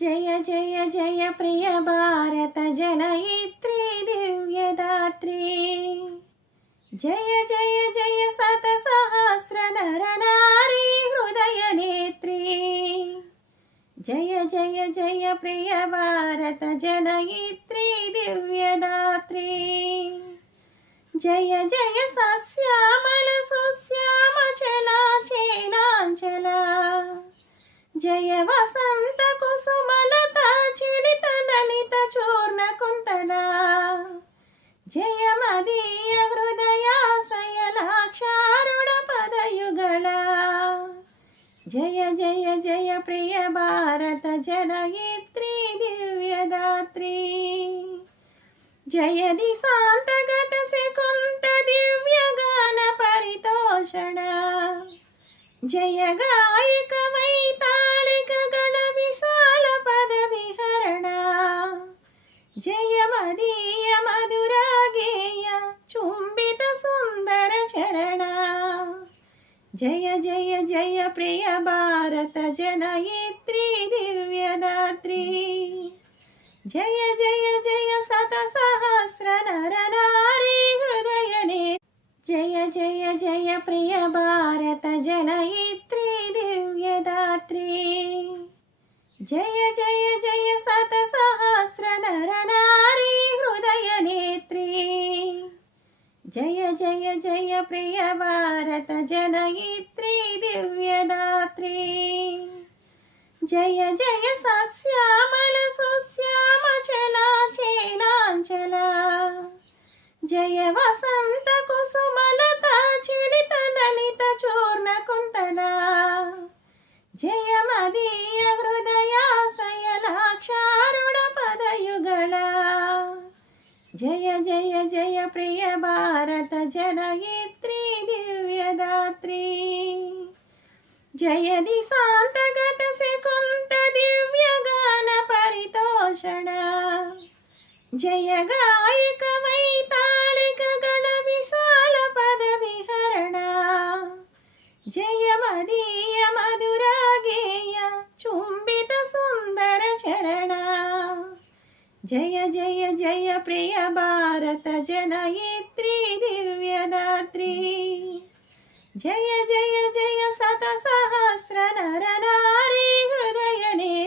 जय जय जय प्रिय भारत जनयित्री दिव्यदात्री। जय जय जय शतसहस्र नर नारी हृदय नेत्री। जय जय जय प्रिय भारत जनयित्री दिव्यदात्री। जय जय सस्यामल सुश्याम चला चेलांचला। जय वसंत कुसुमलता चिलित ललित चूर्ण कुंतला। जय मदीय हृदयाशयलाक्षारुण पदयुगला। जय जय जय प्रिय भारत जनयित्री दिव्यदात्री। जय दिशांतगत सिकुंत दिव्य गान परितोषणा। जय गायिक वैताళిక गण विशाल पद विहरणा। जय मदीय मधुर गेय चुंबित सुंदर चरणा। जय जय जय प्रिय भारत जनयित्री दिव्यदात्री। जय जय जय शतसहस्र नर नारी हृदय नेत्री। जय जय जय प्रिय भारत जनयित्री दिव्यदात्री। जय जय जय शतसहस्र नर नारी हृदय नेत्री। जय जय जय प्रिय भारत जनयित्री दिव्यदात्री। जय जय सस्यामल सुश्याम चला चेलांचला। जय वसंत कुसुमलता चिलित ललित चूर्ण कुंतला। जय मदीय हृदयाशयलाक्षारुण पदयुगला। जय जय जय प्रिय भारत जनयित्री दिव्यदात्री। जय दिशांतगत सिकुंत दिव्य गान परितोषणा। जय गायिक वैताళిక गण विशाल पद विहरणा। जय मदीय मधुर गेय चुंबित सुंदर चरणा। जय जय जय प्रिय भारत जनयित्री दिव्यदात्री। जय जय जय शतसहस्र नर नारी हृदय नेत्री।